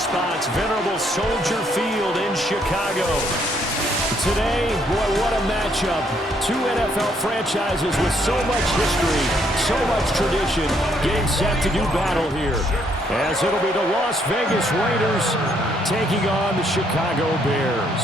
spots, venerable Soldier Field in Chicago. Today, boy, what a matchup. Two NFL franchises with so much history, so much tradition, getting set to do battle here. As it'll be the Las Vegas Raiders taking on the Chicago Bears.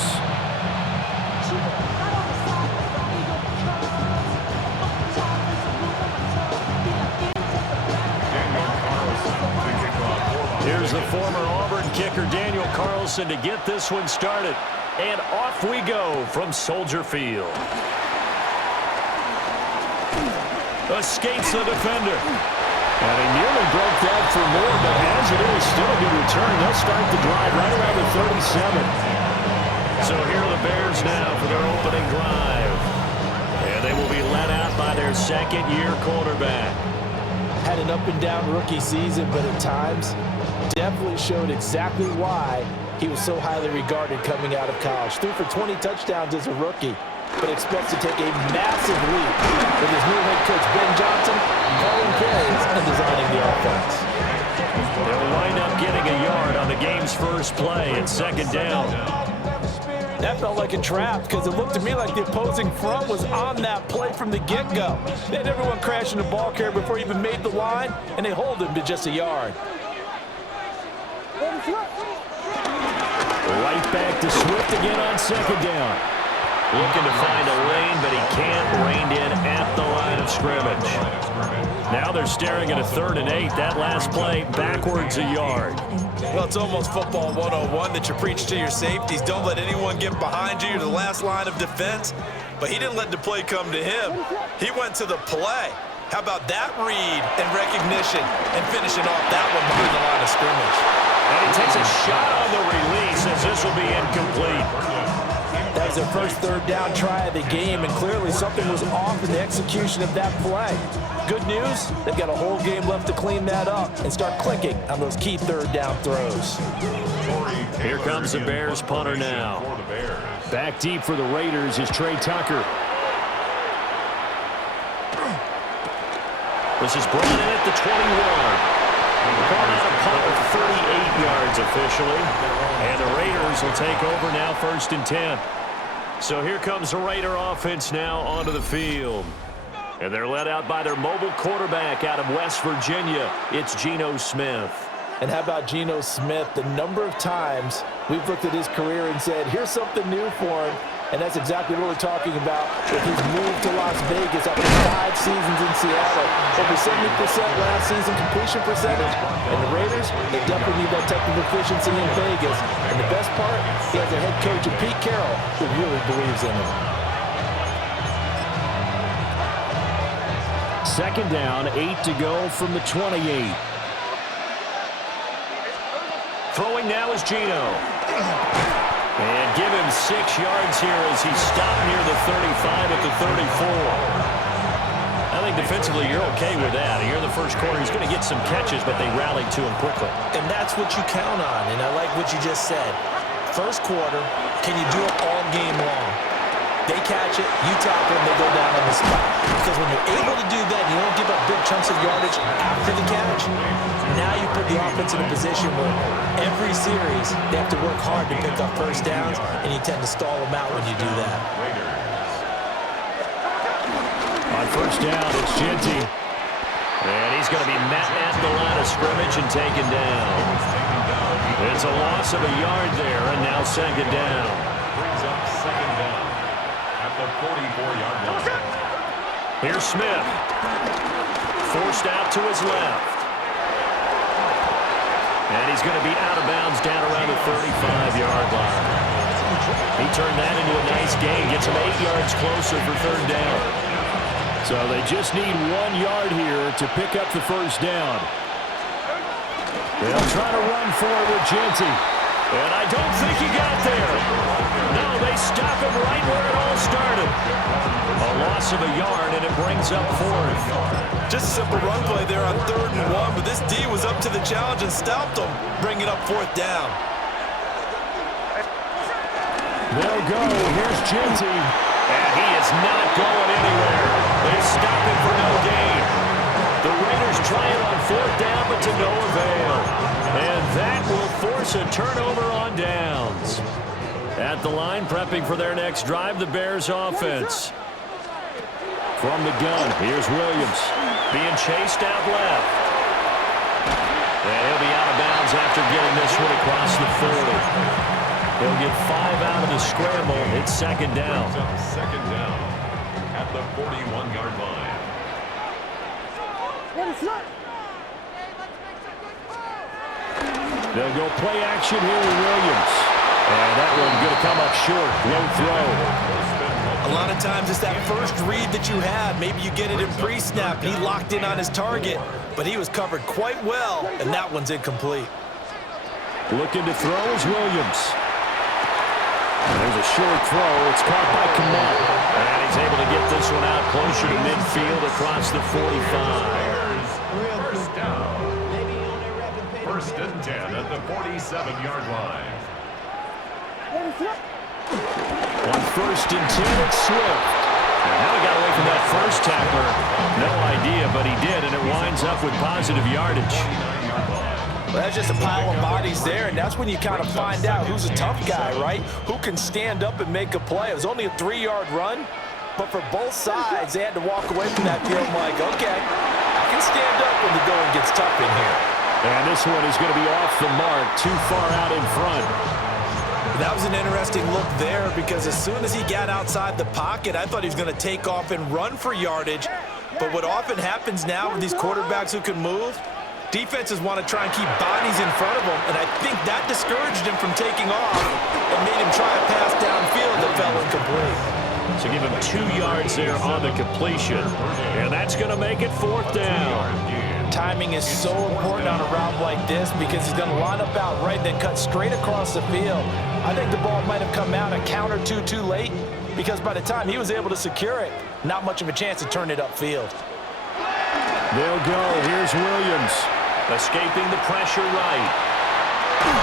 Here's the former Auburn kicker, Daniel Carlson, to get this one started. And off we go from Soldier Field. Escapes the defender. And he nearly broke that for more, but as it is, still a good return. They'll start the drive right around the 37. So here are the Bears now for their opening drive. And they will be led out by their second-year quarterback. Had an up-and-down rookie season, but at times definitely showed exactly why he was so highly regarded coming out of college. Threw for 20 touchdowns as a rookie, but expects to take a massive leap with his new head coach, Ben Johnson, calling plays and designing the offense. They'll wind up getting a yard on the game's first play at second down. That felt like a trap because it looked to me like the opposing front was on that play from the get-go. They had everyone crashing the ball carrier before he even made the line, and they hold him to just a yard. Right back to Swift again on second down. Looking to find a lane, but he can't. Reined in at the line of scrimmage. Now they're staring at a 3rd and 8. That last play, backwards a yard. Well, it's almost football 101 that you preach to your safeties. Don't let anyone get behind you. You're the last line of defense. But he didn't let the play come to him. He went to the play. How about that read and recognition and finishing off that one behind the line of scrimmage? And he takes a shot on the release as this will be incomplete. That was their first 3rd down try of the game, and clearly something was off in the execution of that play. Good news, they've got a whole game left to clean that up and start clicking on those key 3rd down throws. Here comes the Bears punter now. Back deep for the Raiders is Trey Tucker. This is brought in at the 21. Called out a punt of 38 yards officially. And the Raiders will take over now 1st and 10. So here comes the Raider offense now onto the field. And they're led out by their mobile quarterback out of West Virginia. It's Geno Smith. And how about Geno Smith? The number of times we've looked at his career and said, here's something new for him. And that's exactly what we're talking about with his move to Las Vegas after 5 seasons in Seattle. Over 70% last season completion percentage. And the Raiders, they definitely need that technical efficiency in Vegas. And the best part, he has a head coach, Pete Carroll, who really believes in him. Second down, 8 to go from the 28. Throwing now is Geno. And give him 6 yards here as he stopped near the 35 at the 34. I think defensively you're okay with that. Here in the first quarter, he's going to get some catches, but they rallied to him quickly. And that's what you count on, and I like what you just said. First quarter, can you do it all game long? They catch it, you tackle them, they go down on the spot. Because when you're able to do that, you don't give up big chunks of yardage after the catch. Now you put the offense in a position where every series they have to work hard to pick up first downs, and you tend to stall them out when you do that. On first down, it's Genty. And he's going to be met at the line of scrimmage and taken down. It's a loss of a yard there, and now second down. Brings up second down at the 44-yard line. Here's Smith. Forced out to his left. And he's going to be out of bounds down around the 35-yard line. He turned that into a nice gain. Gets him 8 yards closer for third down. So they just need 1 yard here to pick up the first down. They'll try to run for it with Genty. And I don't think he got there. No, they stop him right where it all started. A loss of a yard, and it brings up 4th. Just a simple run play there on 3rd and 1, but this D was up to the challenge and stopped him, bringing up 4th down. They'll go. Here's Genty. And he is not going anywhere. They stop him for no gain. The Raiders try it on 4th down, but to no avail. And that will force a turnover on downs. At the line, prepping for their next drive, the Bears offense. From the gun, here's Williams. Being chased out left. And he'll be out of bounds after getting this one across the 40. He'll get 5 out of the scramble. It's second down. Second down at the 41-yard line. They'll go play action here with Williams. And that one going to come up short. Low throw. A lot of times it's that first read that you had. Maybe you get it in pre-snap. He locked in on his target, but he was covered quite well, and that one's incomplete. Looking to throw is Williams. There's a short throw. It's caught by Kmet. And he's able to get this one out closer to midfield across the 45. First down. First and 10 at the 47-yard line. On first and 10, it's Swift. And how he got away from that first tackler, no idea, but he did, and it winds up with positive yardage. Well, that's just a pile of bodies there, and that's when you kind of find out who's a tough guy, right? Who can stand up and make a play. It was only a 3-yard run, but for both sides, they had to walk away from that field like, okay, I can stand up when the going gets tough in here. And this one is going to be off the mark, too far out in front. That was an interesting look there because as soon as he got outside the pocket, I thought he was going to take off and run for yardage. But what often happens now with these quarterbacks who can move, defenses want to try and keep bodies in front of them, and I think that discouraged him from taking off and made him try a pass downfield that fell incomplete. So give him 2 yards there on the completion, and that's going to make it 4th down. Timing is so important on a route like this because he's going to line up out right, then cut straight across the field. I think the ball might have come out a count or two too late because by the time he was able to secure it, not much of a chance to turn it upfield. They'll go. Here's Williams. Escaping the pressure right.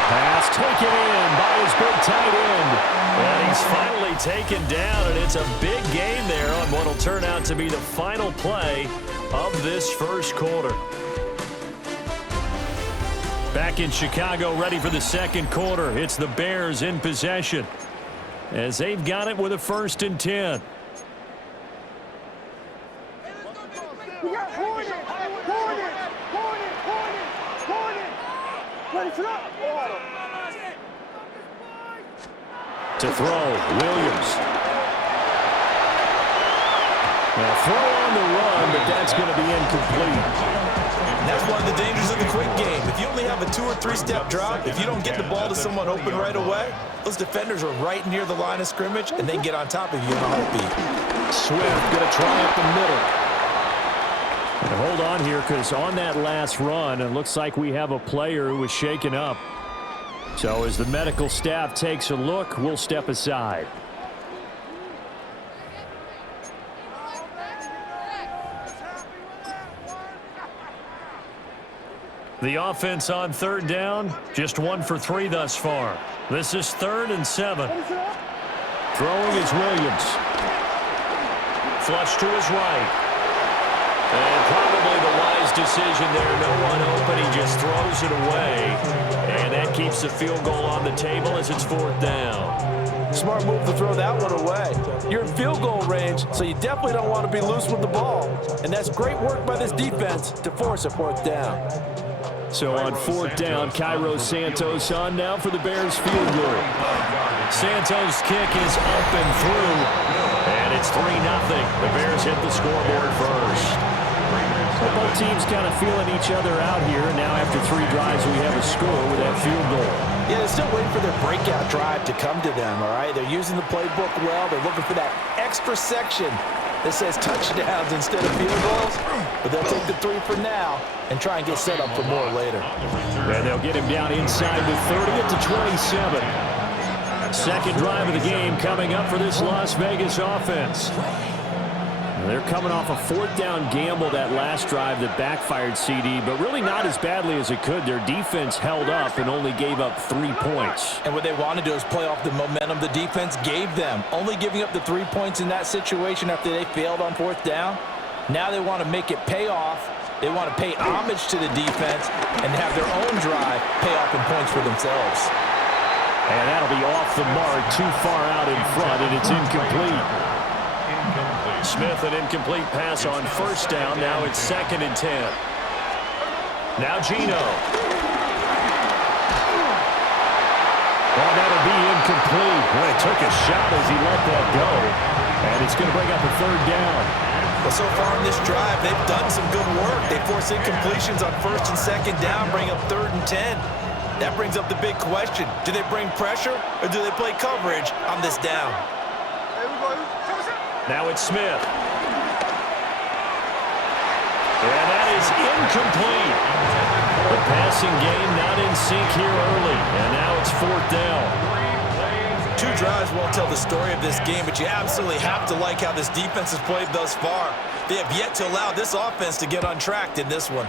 Pass taken in by his big tight end. And he's finally taken down, and it's a big gain there on what will turn out to be the final play of this first quarter. Back in Chicago, ready for the second quarter. It's the Bears in possession as they've got it with a 1st and 10. To throw, Williams. Now throw on the run, but that's going to be incomplete. And that's one of the dangers of the quick game. If you only have a 2- or 3-step drop, if you don't get the ball to someone open right away, those defenders are right near the line of scrimmage, and they can get on top of you in a heartbeat. Swift going to try up the middle. And hold on here, because on that last run, it looks like we have a player who was shaken up. So as the medical staff takes a look, we'll step aside. The offense on 3rd down, just 1 for 3 thus far. This is 3rd and 7. Throwing is Williams. Flush to his right. And probably the wise decision there. No one open. He just throws it away. And that keeps the field goal on the table as it's 4th down. Smart move to throw that one away. You're in field goal range, so you definitely don't want to be loose with the ball. And that's great work by this defense to force a 4th down. So on 4th down, Cairo Santos on now for the Bears field goal. Santos' kick is up and through, and it's 3-0. The Bears hit the scoreboard first. So both teams kind of feeling each other out here. Now after 3 drives, we have a score with that field goal. Yeah, they're still waiting for their breakout drive to come to them, all right? They're using the playbook well. They're looking for that extra section that says touchdowns instead of field goals. But they'll take the 3 for now and try and get set up for more later. And they'll get him down inside the 30 at the 27. Second drive of the game coming up for this Las Vegas offense. They're coming off a 4th down gamble that last drive that backfired, CD, but really not as badly as it could. Their defense held up and only gave up 3 points. And what they want to do is play off the momentum the defense gave them. Only giving up the 3 points in that situation after they failed on 4th down. Now they want to make it pay off They want to pay homage to the defense and have their own drive pay off in points for themselves. And that'll be off the mark, too far out in front, and it's incomplete. Smith, an incomplete pass on first down. Now it's 2nd and 10. Now Gino. Oh, that'll be incomplete. Well, he took a shot as he let that go. And it's going to bring up a 3rd down. Well, so far in this drive, they've done some good work. They force incompletions on 1st and 2nd down, bring up 3rd and 10. That brings up the big question. Do they bring pressure or do they play coverage on this down? Now it's Smith. And that is incomplete. The passing game not in sync here early. And now it's 4th down. 2 drives won't tell the story of this game, but you absolutely have to like how this defense has played thus far. They have yet to allow this offense to get untracked in this one.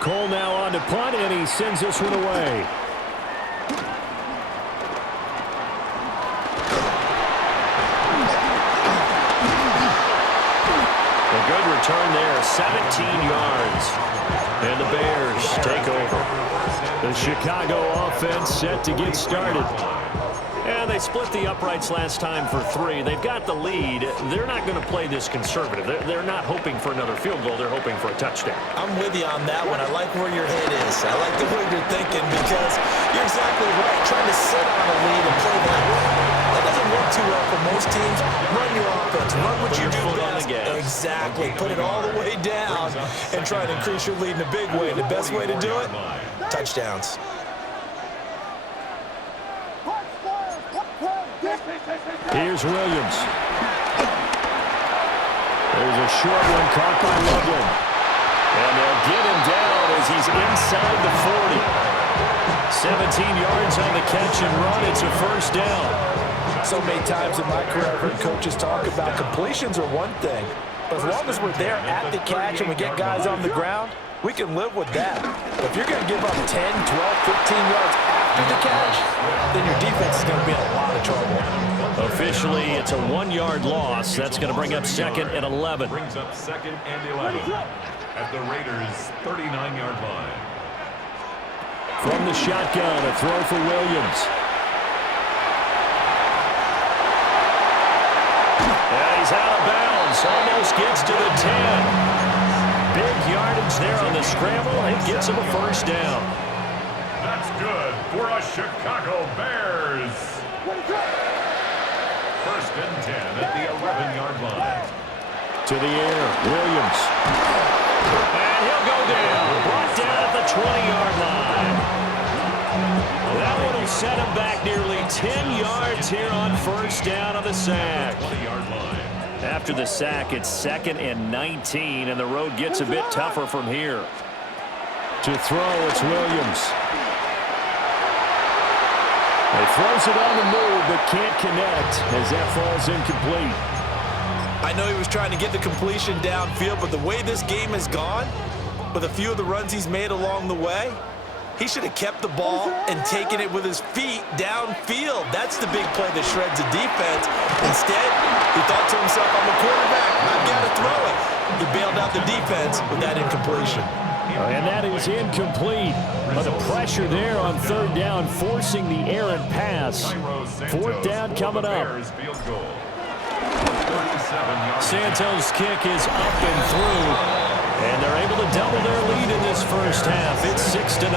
Cole now on to punt, and he sends this one away. A good return there, 17 yards. And the Bears take over. The Chicago offense set to get started. And they split the uprights last time for 3. They've got the lead. They're not going to play this conservative. They're not hoping for another field goal. They're hoping for a touchdown. I'm with you on that one. I like where your head is. I like the way you're thinking because you're exactly right. Trying to sit on a lead and play that way, that doesn't work too well for most teams. Run your offense. Run what you do best. Exactly. Put it all the way down and try to increase your lead in a big way. And the best way to do it? Touchdowns. Here's Williams. There's a short one caught by Loveland. And they'll get him down as he's inside the 40. 17 yards on the catch and run. It's a 1st down. So many times in my career, I've heard coaches talk about completions are one thing. But as long as we're there at the catch and we get guys on the ground, we can live with that. But if you're going to give up 10, 12, 15 yards after the catch, then your defense is going to be in a lot of trouble. Officially, it's a 1-yard loss. That's going to bring up 2nd and 11. Brings up 2nd and 11 at the Raiders' 39-yard line. From the shotgun, a throw for Williams. And he's out of bounds. Almost gets to the 10. Big yardage there on the scramble. It gets him a 1st down. That's good for a Chicago Bears. 1st and 10 at the 11-yard line. To the air, Williams. And he'll go down. Brought down at the 20-yard line. That one will set him back nearly 10 yards here on 1st down on the sack. 20-yard line. After the sack, it's 2nd and 19, and the road gets a bit tougher from here. To throw, it's Williams. He throws it on the move, but can't connect as that falls incomplete. I know he was trying to get the completion downfield, but the way this game has gone, with a few of the runs he's made along the way, he should have kept the ball and taken it with his feet downfield. That's the big play that shreds the defense. Instead, he thought to himself, I'm a quarterback, I've got to throw it. He bailed out the defense with that incompletion. And that is incomplete. But the pressure there on 3rd down, forcing the errant pass. 4th down coming up. Santos' kick is up and through. And they're able to double their lead in this 1st half. It's 6-0.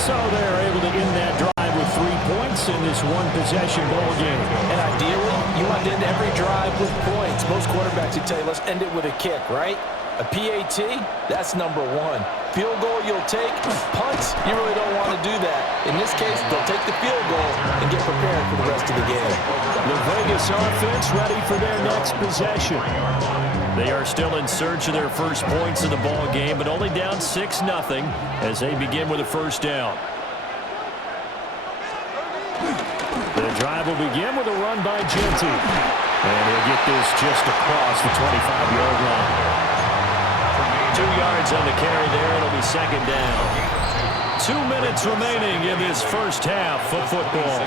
So they're able to end that drive with 3 points in this one-possession ball game. And ideally, you want to end every drive with points. Most quarterbacks would tell you, let's end it with a kick, right? A PAT, that's number 1. Field goal you'll take. Punts, you really don't want to do that. In this case, they'll take the field goal and get prepared for the rest of the game. The Vegas offense ready for their next possession. They are still in search of their first points of the ball game, but only down 6-0 as they begin with a 1st down. The drive will begin with a run by Genty. And he'll get this just across the 25-yard line. 2 yards on the carry there. It'll be 2nd down. 2 minutes remaining in this 1st half of football.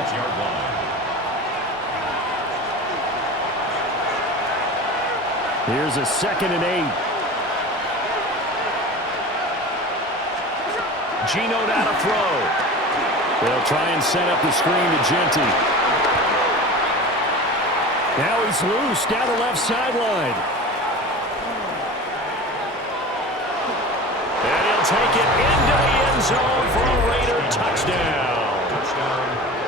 Here's a 2nd and 8. Geno now to throw. They'll try and set up the screen to Genty. Now he's loose down the left sideline. And he'll take it into the end zone for a Raider touchdown.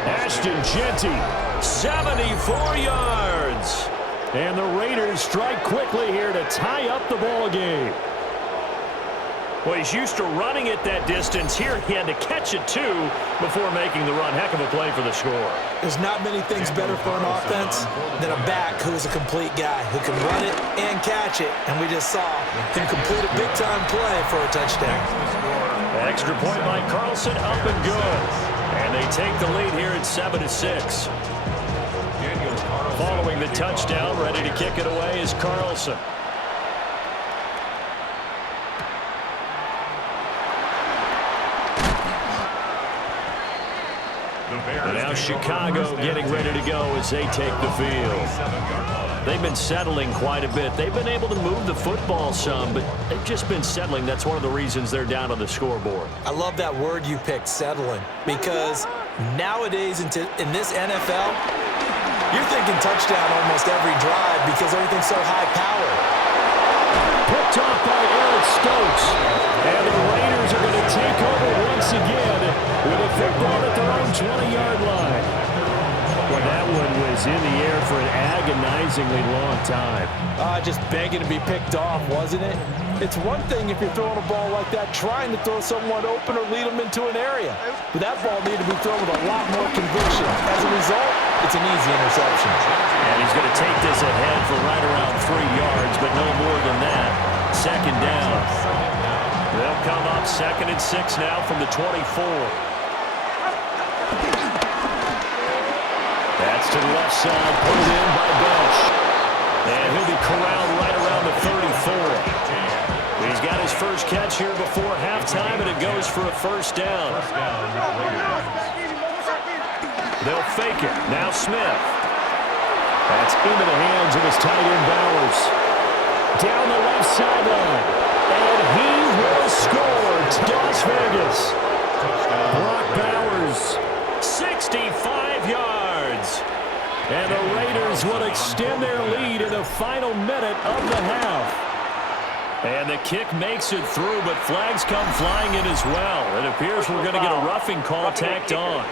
Ashton Genty, 74 yards. And the Raiders strike quickly here to tie up the ball game. Well, he's used to running it that distance. Here he had to catch it, too, before making the run. Heck of a play for the score. There's not many things better for an offense than a back who is a complete guy who can run it and catch it. And we just saw him complete a big-time play for a touchdown. Extra point by Carlson, up and good. And they take the lead here at 7-6. Following the touchdown, ready to kick it away is Carlson. And now Chicago getting ready to go as they take the field. They've been settling quite a bit. They've been able to move the football some, but they've just been settling. That's one of the reasons they're down on the scoreboard. I love that word you picked, settling, because nowadays in this NFL, you're thinking touchdown almost every drive because everything's so high-powered. Picked off by Eric Stokes. And the Raiders are going to take over once again with a football at their own 20-yard line. Well, that one was in the air for an agonizingly long time. Just begging to be picked off, wasn't it? It's one thing if you're throwing a ball like that, trying to throw someone open or lead them into an area. But that ball needed to be thrown with a lot more conviction. As a result, it's an easy interception. And he's going to take this ahead for right around 3 yards, but no more than that. Second down. They'll come up 2nd and 6 now from the 24. That's to the left side, pulled in by Belch. And he'll be corralled right around the 34. He's got his first catch here before halftime, and it goes for a first down. They'll fake it. Now Smith. That's into the hands of his tight end Bowers. Down the left sideline. And he will score. Las Vegas. Brock Bowers, 65 yards. And the Raiders will extend their lead in the final minute of the half. And the kick makes it through, but flags come flying in as well. It appears we're going to get a roughing call tacked on.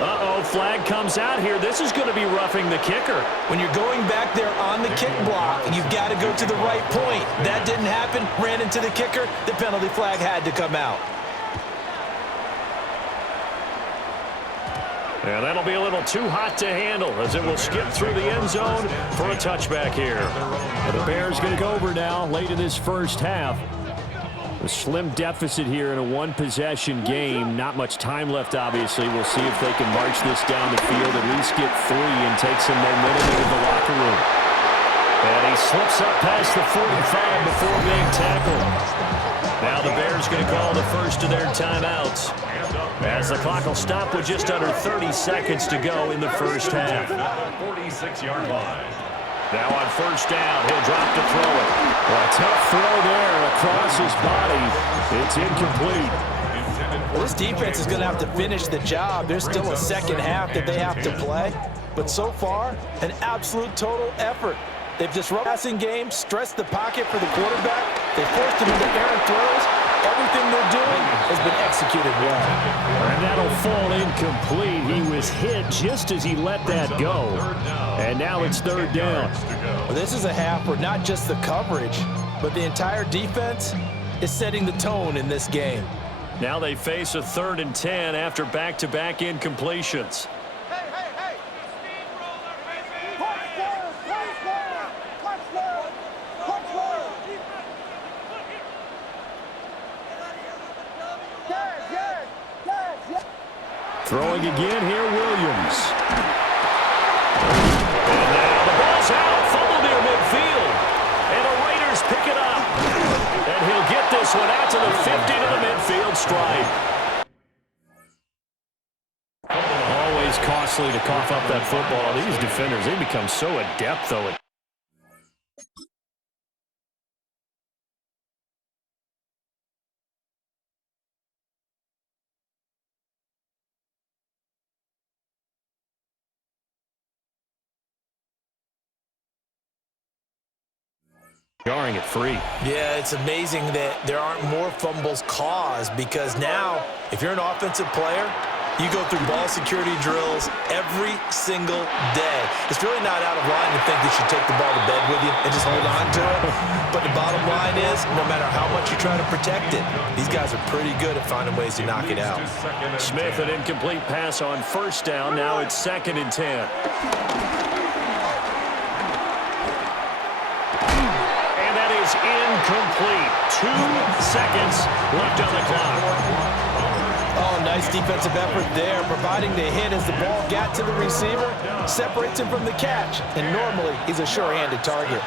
Uh-oh, flag comes out here. This is going to be roughing the kicker. When you're going back there on the kick block, you've got to go to the right point. That didn't happen. Ran into the kicker. The penalty flag had to come out. And that'll be a little too hot to handle as it will skip through the end zone for a touchback here. And the Bears going to go over now late in this first half. A slim deficit here in a one-possession game. Not much time left, obviously. We'll see if they can march this down the field, at least get 3 and take some momentum into the locker room. And he slips up past the 45 before being tackled. Now the Bears going to call the first of their timeouts, as the clock will stop with just under 30 seconds to go in the first half. 46-yard line. Now on first down, he'll drop to throw it. Well, a tough throw there across his body. It's incomplete. Well, this defense is going to have to finish the job. There's still a second half that they have to play. But so far, an absolute total effort. They've disrupted the passing game, stressed the pocket for the quarterback. They forced him into errant throws. Everything they're doing has been executed well. And that'll fall incomplete. He was hit just as he let that go. And now it's third down. Well, this is a half where not just the coverage, but the entire defense is setting the tone in this game. Now they face a 3rd and 10 after back-to-back incompletions. Throwing again here, Williams. And now the ball's out, fumbled near midfield. And the Raiders pick it up. And he'll get this one out to the 50 to the midfield stripe. Always costly to cough up that football. These defenders, they become so adept, though, at Jarring it free. Yeah, it's amazing that there aren't more fumbles caused, because now, if you're an offensive player, you go through ball security drills every single day. It's really not out of line to think you should take the ball to bed with you and just hold on to it. But the bottom line is, no matter how much you try to protect it, these guys are pretty good at finding ways to knock it out. Smith, an incomplete pass on first down. Now it's 2nd and 10. Is incomplete. 2 seconds left on the clock. Oh, nice defensive effort there, providing the hit as the ball got to the receiver, separates him from the catch, and normally he's a sure-handed target.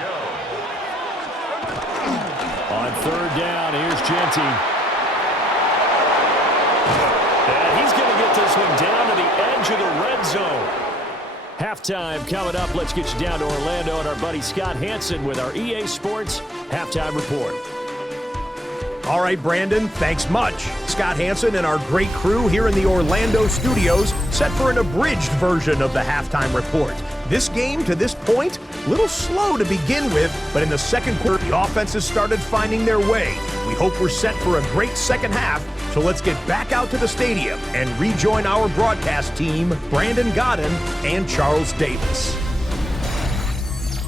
On 3rd down, here's Genty. And he's going to get this one down to the edge of the red zone. Halftime coming up. Let's get you down to Orlando and our buddy Scott Hansen with our EA Sports Halftime Report. All right, Brandon, thanks much. Scott Hansen and our great crew here in the Orlando studios set for an abridged version of the Halftime Report. This game, to this point, a little slow to begin with, but in the second quarter, the offenses started finding their way. We hope we're set for a great second half, so let's get back out to the stadium and rejoin our broadcast team, Brandon Godden and Charles Davis.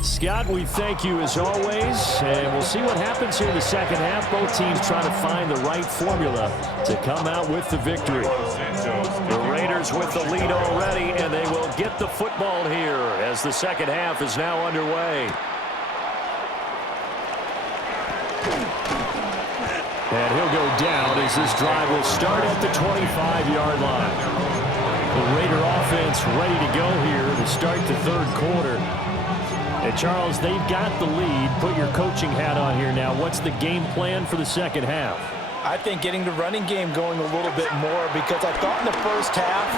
Scott, we thank you as always, and we'll see what happens here in the second half. Both teams trying to find the right formula to come out with the victory. The Raiders with the lead already, and they will get the football here as the second half is now underway. And he'll go down as this drive will start at the 25-yard line. The Raider offense ready to go here to start the third quarter. And Charles, they've got the lead. Put your coaching hat on here now. What's the game plan for the second half? I think getting the running game going a little bit more, because I thought in the first half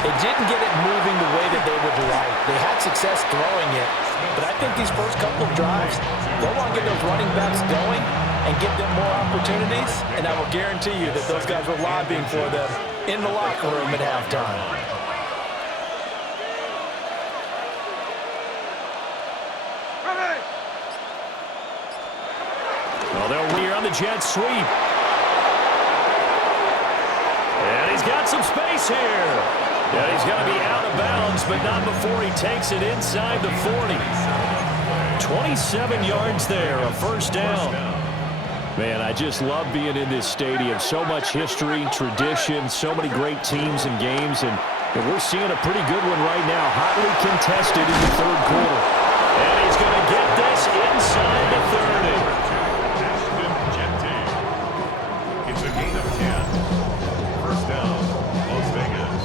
they didn't get it moving the way that they would like. They had success throwing it, but I think these first couple of drives, they'll want to get those running backs going and give them more opportunities, and I will guarantee you that those guys were lobbying for them in the locker room at halftime. Well, they'll rear on the jet sweep. And he's got some space here. And he's going to be out of bounds, but not before he takes it inside the 40. 27 yards there, a first down. Man, I just love being in this stadium. So much history, tradition, so many great teams and games, and we're seeing a pretty good one right now. Hotly contested in the third quarter. And he's going to get this inside the 30. It's a gain of 10. First down, Las Vegas.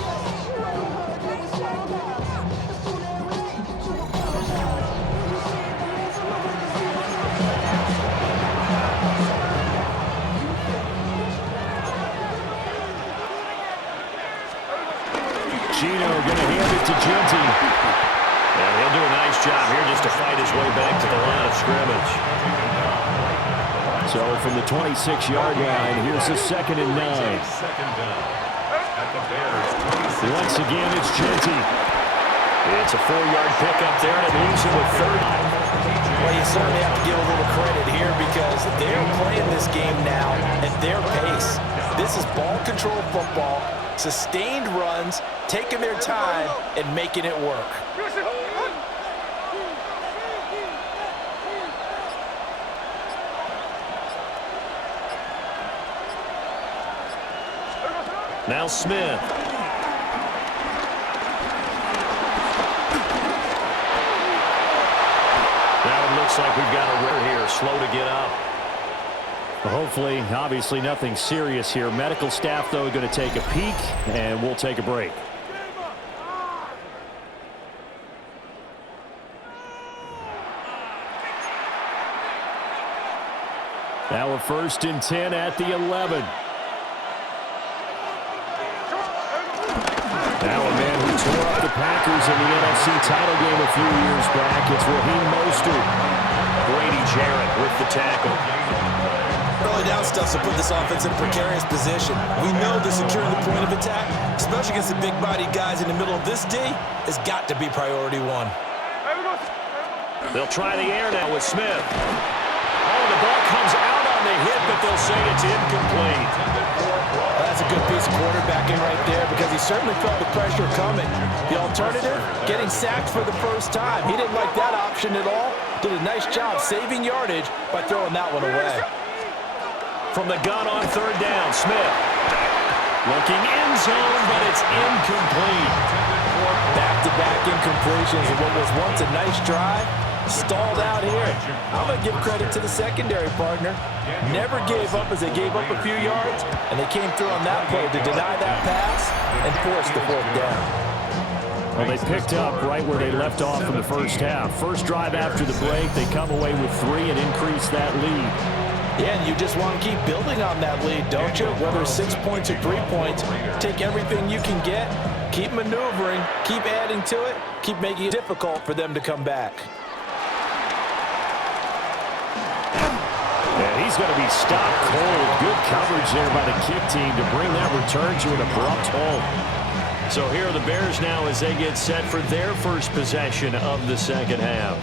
Gino going to hand it to Genty. And he'll do a nice job here just to fight his way back to the line of scrimmage. So from the 26-yard line, here's the 2nd and 9. Once again, it's Genty. It's a 4-yard pickup there, and it leaves him with 30. Well, you certainly have to give a little credit here, because they're playing this game now at their pace. This is ball control football, sustained runs, taking their time, and making it work. Now Smith. Now it looks like we've got a runner here, slow to get up. Hopefully, obviously nothing serious here. Medical staff, though, going to take a peek, and we'll take a break. Now a 1st and 10 at the 11. Now a man who tore up the Packers in the NFC title game a few years back. It's Raheem Mostert. Brady Jarrett with the tackle. Early down stuff to put this offense in precarious position. We know that securing the point of attack, especially against the big-bodied guys in the middle of this D, has got to be priority one. They'll try the air now with Smith. And the ball comes out on the hit, but they'll say it's incomplete. That's a good piece of quarterbacking right there because he certainly felt the pressure coming. The alternative, getting sacked for the first time. He didn't like that option at all. Did a nice job saving yardage by throwing that one away. From the gun on third down, Smith. Looking end zone, but it's incomplete. Back-to-back incompletions of what was once a nice drive. Stalled out here. I'm going to give credit to the secondary partner. Never gave up as they gave up a few yards, and they came through on that play to deny that pass and force the fourth down. Well, they picked up right where they left off in the first half. First drive after the break, they come away with 3 and increase that lead. Yeah, and you just want to keep building on that lead, don't you? Whether it's 6 points or 3 points, take everything you can get, keep maneuvering, keep adding to it, keep making it difficult for them to come back. And he's going to be stopped cold. Good coverage there by the kick team to bring that return to an abrupt halt. So here are the Bears now as they get set for their first possession of the second half.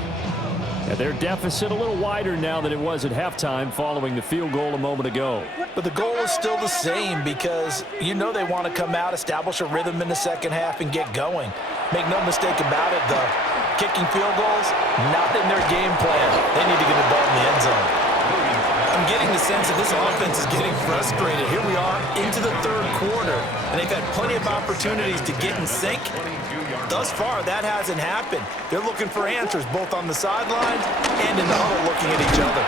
And their deficit a little wider now than it was at halftime following the field goal a moment ago. But the goal is still the same because you know they want to come out, establish a rhythm in the second half, and get going. Make no mistake about it, though. Kicking field goals, not in their game plan. They need to get the ball in the end zone. I'm getting the sense that this offense is getting frustrated. Here we are into the third quarter, and they've had plenty of opportunities to get in sync. Thus far, that hasn't happened. They're looking for answers both on the sidelines and in the huddle looking at each other.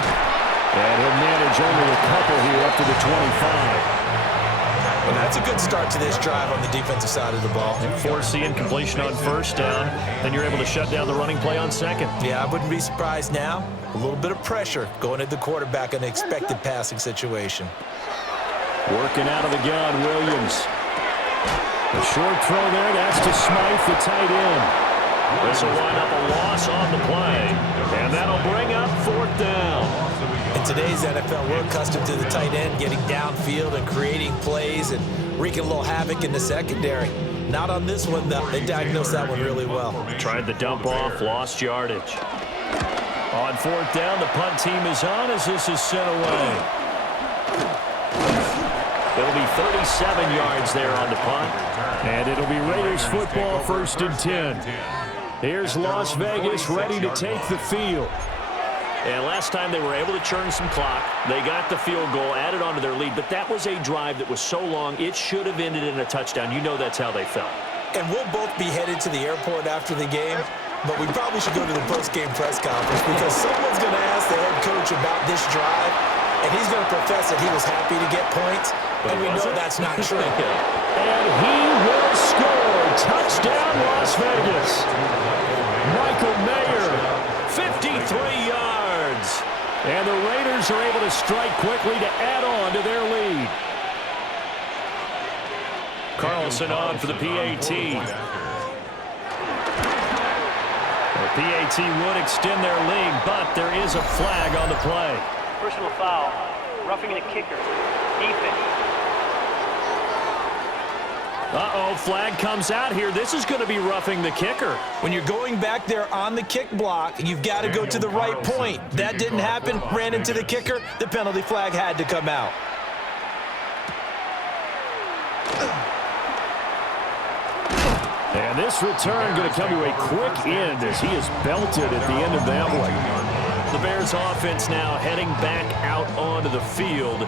And he'll manage only a couple here up to the 25. Well, that's a good start to this drive on the defensive side of the ball. And force the incompletion on first down, then you're able to shut down the running play on second. Yeah, I wouldn't be surprised now. A little bit of pressure going at the quarterback in an expected passing situation. Working out of the gun, Williams. A short throw there, that's to Smythe, the tight end. This will wind up a loss on the play, and that'll bring up fourth down. In today's NFL, we're accustomed to the tight end getting downfield and creating plays and wreaking a little havoc in the secondary. Not on this one, though. They diagnosed that one really well. Tried the dump off, lost yardage. On fourth down, the punt team is on as this is sent away. It'll be 37 yards there on the punt. And it'll be Raiders football, 1st and 10. Here's Las Vegas ready to take the field. And last time they were able to churn some clock. They got the field goal, added on to their lead. But that was a drive that was so long, it should have ended in a touchdown. You know that's how they felt. And we'll both be headed to the airport after the game. But we probably should go to the post-game press conference because someone's going to ask the head coach about this drive. And he's going to profess that he was happy to get points. And we know that's not true. And he will score. Touchdown, Las Vegas. Michael Mayer, 53 yards. And the Raiders are able to strike quickly to add on to their lead. Carlson on for the PAT. The PAT would extend their lead, but there is a flag on the play. Personal foul, roughing the kicker, defense. Uh-oh, flag comes out here. This is going to be roughing the kicker. When you're going back there on the kick block, you've got to go to the right point. That didn't happen, ran into the kicker. The penalty flag had to come out. And this return going to come to a quick end as he is belted at the end of that one. The Bears offense now heading back out onto the field.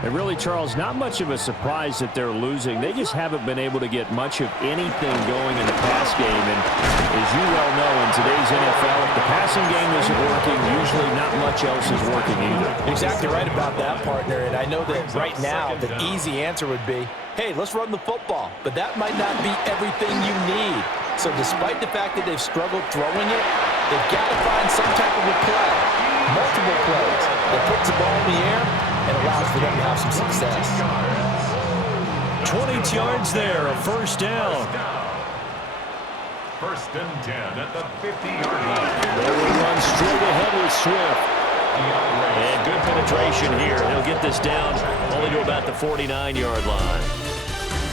And really, Charles, not much of a surprise that they're losing. They just haven't been able to get much of anything going in the pass game. And as you well know, in today's NFL, if the passing game isn't working, usually not much else is working either. Exactly right about that, partner. And I know that right now the easy answer would be, hey, let's run the football. But that might not be everything you need. So despite the fact that they've struggled throwing it, they've got to find some type of a play, multiple plays that puts the ball in the air and allows for them to have some success. 20 yards there, a first down. 1st and 10 at the 50-yard line. They will run straight ahead with Swift. And good penetration here. He'll get this down only to about the 49-yard line.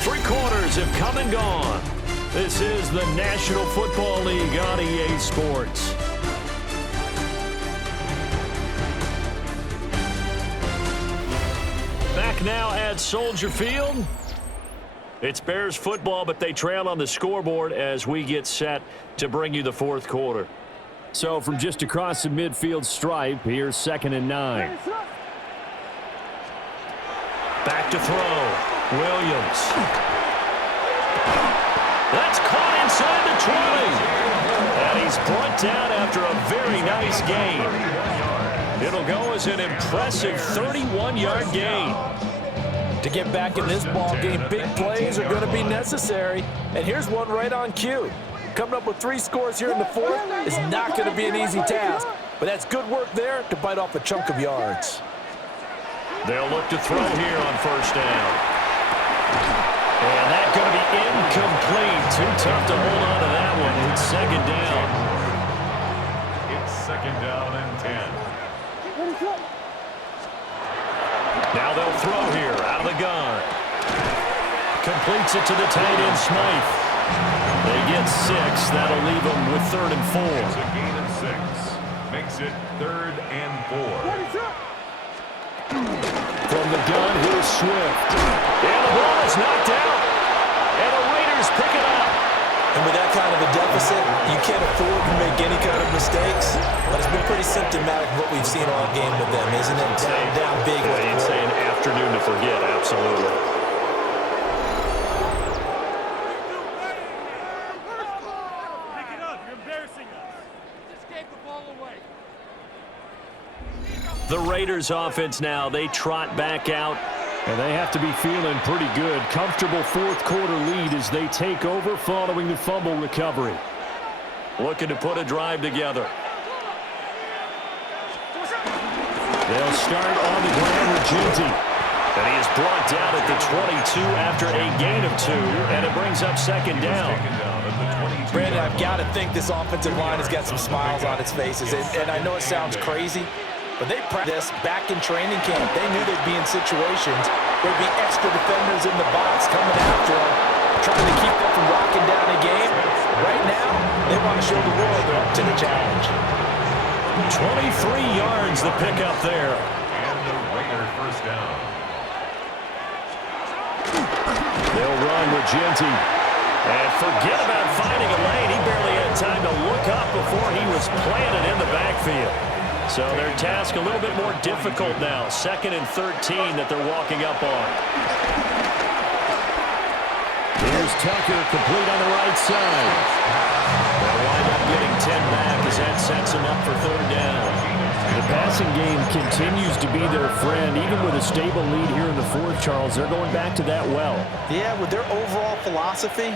3 quarters have come and gone. This is the National Football League on EA Sports. Back now at Soldier Field. It's Bears football, but they trail on the scoreboard as we get set to bring you the fourth quarter. So from just across the midfield stripe, here's 2nd and 9. Back to throw. Williams. That's caught inside the 20. And he's brought down after a very nice gain. It'll go as an impressive 31-yard gain. To get back in this ball game, big plays are going to be necessary. And here's one right on cue. Coming up with 3 scores here in the fourth is not going to be an easy task, but that's good work there to bite off a chunk of yards. They'll look to throw here on 1st down. And that's going to be incomplete. Too tough to hold on to that one. It's 2nd down. It's 2nd down and 10. Now they'll throw here out of the gun. Completes it to the tight end, Smythe. They get 6. That'll leave them with 3rd and 4. It's a gain of 6. Makes it 3rd and 4. From the gun, here's Swift. And the ball is knocked out. And the Raiders pick it up. And with that kind of a deficit, you can't afford to make any kind of mistakes. But it's been pretty symptomatic of what we've seen all game with them, isn't it? Down big. It's an afternoon to forget, absolutely. The Raiders offense now, they trot back out, and they have to be feeling pretty good. Comfortable fourth quarter lead as they take over following the fumble recovery. Looking to put a drive together. They'll start on the ground with Ginty. And he is brought down at the 22 after a gain of 2, and it brings up 2nd down. Brandon, I've got to think this offensive line has got some smiles on its faces. And I know it sounds crazy, but they practiced back in training camp. They knew they'd be in situations where there'd be extra defenders in the box coming after them, trying to keep them from locking down a game. Right now, they want to show the world they're up to the challenge. 23 yards the pickup there. And the Raider 1st down. They'll run with Ginty. And forget about finding a lane. He barely had time to look up before he was planted in the backfield. So their task a little bit more difficult now. 2nd and 13 that they're walking up on. Here's Tucker, complete on the right side. They'll wind up getting 10 back as that sets them up for 3rd down. The passing game continues to be their friend. Even with a stable lead here in the fourth, Charles, they're going back to that well. Yeah, with their overall philosophy,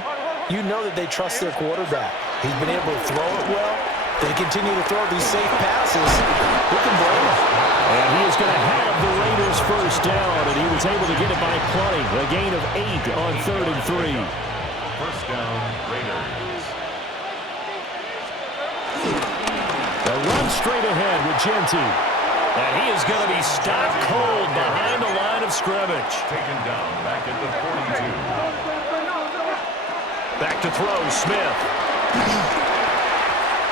you know that they trust their quarterback. He's been able to throw it well. They continue to throw these safe passes. Who can blame him? And he is going to have the Raiders 1st down, and he was able to get it by plenty. A gain of 8 on 3rd and 3. 1st down, Raiders. They'll run straight ahead with Ginty. And he is going to be stopped cold behind the line of scrimmage. Taken down back at the 42. Back to throw, Smith.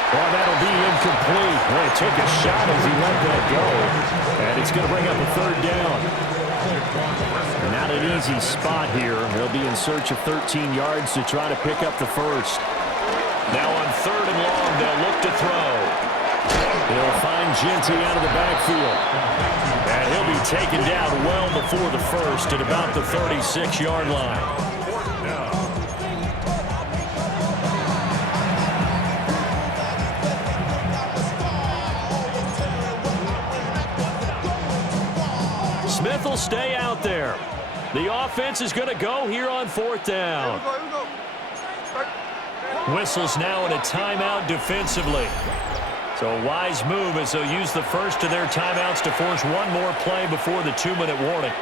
Well, that'll be incomplete. Well, he took a shot as he let that go. And it's going to bring up a 3rd down. Not an easy spot here. They'll be in search of 13 yards to try to pick up the 1st. Now on 3rd and long, they'll look to throw. He'll find Ginty out of the backfield. And he'll be taken down well before the 1st at about the 36-yard line. Smith will stay out there. The offense is going to go here on 4th down. Whistles now in a timeout defensively. So a wise move as they'll use the first of their timeouts to force one more play before the 2-minute warning.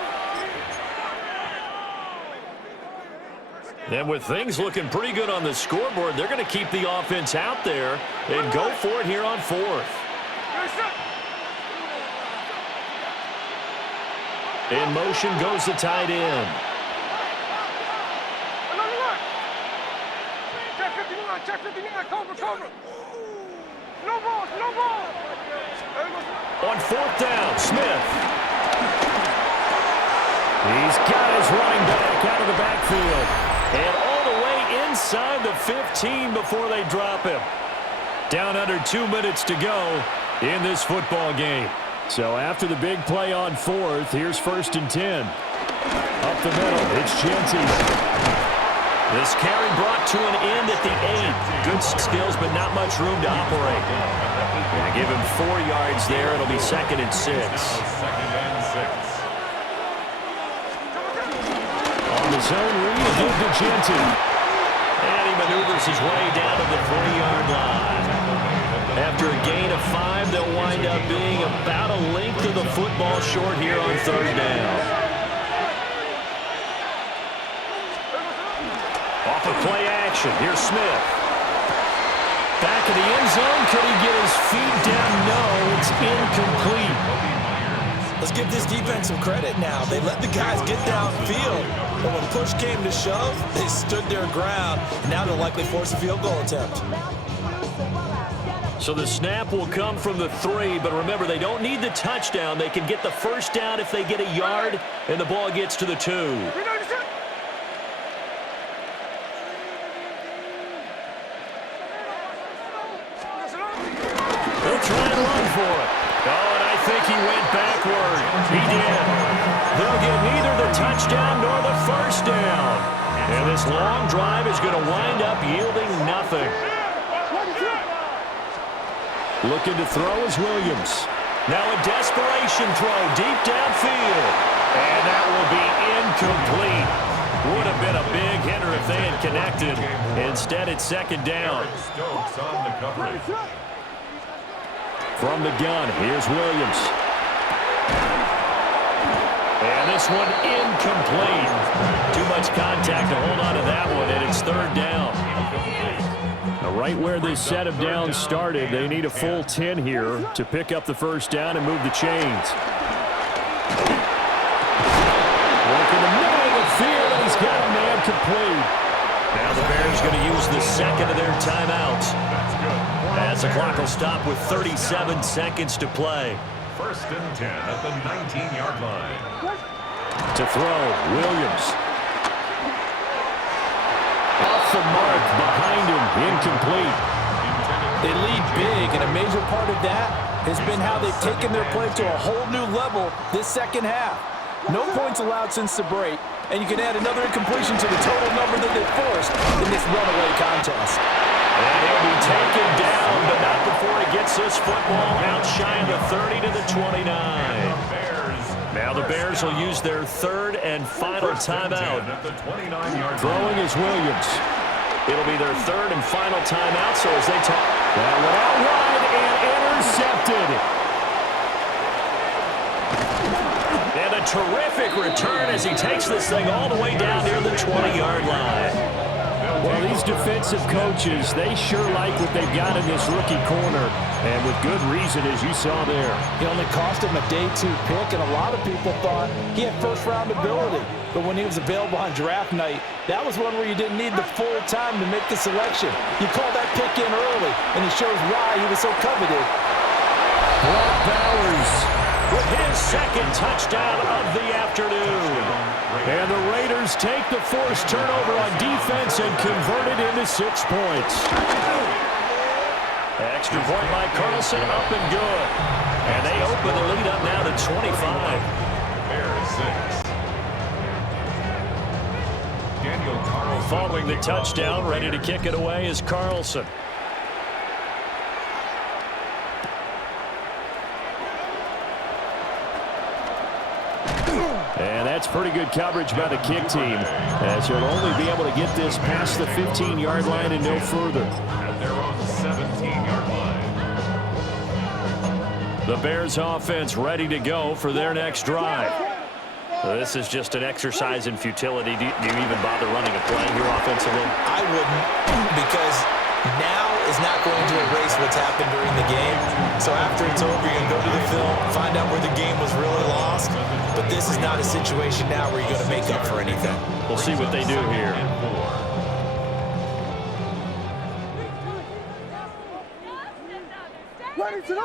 And with things looking pretty good on the scoreboard, they're going to keep the offense out there and go for it here on 4th. In motion goes the tight end. Check 59, cover. No ball. On 4th down, Smith. He's got his running back out of the backfield. And all the way inside the 15 before they drop him. Down under 2 minutes to go in this football game. So after the big play on fourth, here's 1st and 10. Up the middle, it's Genty. This carry brought to an end at the 8. Good skills, but not much room to operate. Gonna give him 4 yards there. It'll be 2nd and 6. On the zone read, give to Genty. And he maneuvers his way down to the 3-yard line. After a gain of 5, they'll wind up being about a length of the football short here on 3rd down. Off of play action, here's Smith. Back in the end zone, could he get his feet down? No, it's incomplete. Let's give this defense some credit now. They let the guys get downfield, but when push came to shove, they stood their ground. Now they'll likely force a field goal attempt. So the snap will come from the 3, but remember, they don't need the touchdown. They can get the 1st down if they get a yard, and the ball gets to the 2. They'll try and run for it. Oh, and I think he went backward. He did. They'll get neither the touchdown nor the 1st down. And this long drive is going to wind up yielding nothing. Looking to throw is Williams. Now a desperation throw deep downfield. And that will be incomplete. Would have been a big hitter if they had connected. Instead, it's 2nd down. From the gun, here's Williams. And this one incomplete. Too much contact to hold on to that one, and it's 3rd down. Right where this set of downs started, they need a full 10 here to pick up the 1st down and move the chains. Work in the middle of the field, and he's got a man complete. Now the Bears going to use the 2nd of their timeouts. As the clock will stop with 37 seconds to play. 1st and 10 at the 19-yard line. To throw, Williams. Off the mark, behind him, incomplete. They lead big, and a major part of that has been how they've taken their play to a whole new level this 2nd half. No points allowed since the break, and you can add another incompletion to the total number that they forced in this runaway contest. And he'll be taken down, but not before he gets this football out shy of the 30 to the 29. Now the Bears will use their 3rd and final timeout. Throwing is Williams. It'll be their 3rd and final timeout, so as they talk. That went out wide and intercepted. And a terrific return as he takes this thing all the way down near the 20-yard line. Well, these defensive coaches, they sure like what they've got in this rookie corner, and with good reason, as you saw there. He only cost him a day 2 pick, and a lot of people thought he had 1st-round ability. But when he was available on draft night, that was one where you didn't need the full time to make the selection. You called that pick in early, and it shows why he was so coveted. Brock Bowers with his 2nd touchdown of the afternoon. And the Raiders take the forced turnover on defense and convert it into 6 points. Extra point by Carlson, up and good. And they open the lead up now to 25. Following the touchdown, ready to kick it away is Carlson. And that's pretty good coverage by the kick team, as he'll only be able to get this past the 15-yard line and no further. At their own 17-yard line. The Bears offense ready to go for their next drive. This is just an exercise in futility. Do you even bother running a play here offensively? I wouldn't, because now is not going to erase what's happened during the game. So after it's over, you're going to go to the film, find out where the game was really lost. But this is not a situation now where you're going to make up for anything. We'll see what they do here. Motion.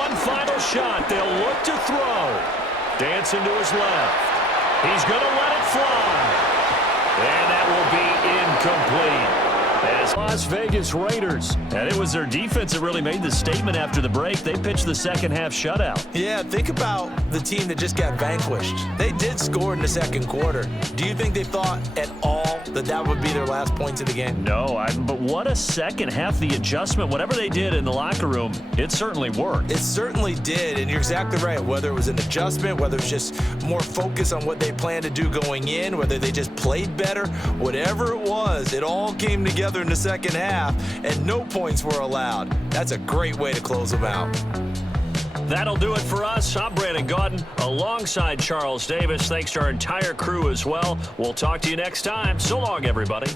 One final shot. They'll look to throw. Dancing to his left. He's going to let it fly. And that will be incomplete. As Las Vegas Raiders. And it was their defense that really made the statement after the break. They pitched the second half shutout. Yeah, think about the team that just got vanquished. They did score in the second quarter. Do you think they thought at all that that would be their last points of the game? No, but what a second half. The adjustment, whatever they did in the locker room, it certainly worked. It certainly did, and you're exactly right. Whether it was an adjustment, whether it was just more focus on what they planned to do going in, whether they just played better, whatever it was, it all came together in the second half, and no points were allowed. That's a great way to close them out. That'll do it for us. I'm Brandon Gaudin alongside Charles Davis. Thanks to our entire crew as well. We'll talk to you next time. So long, everybody.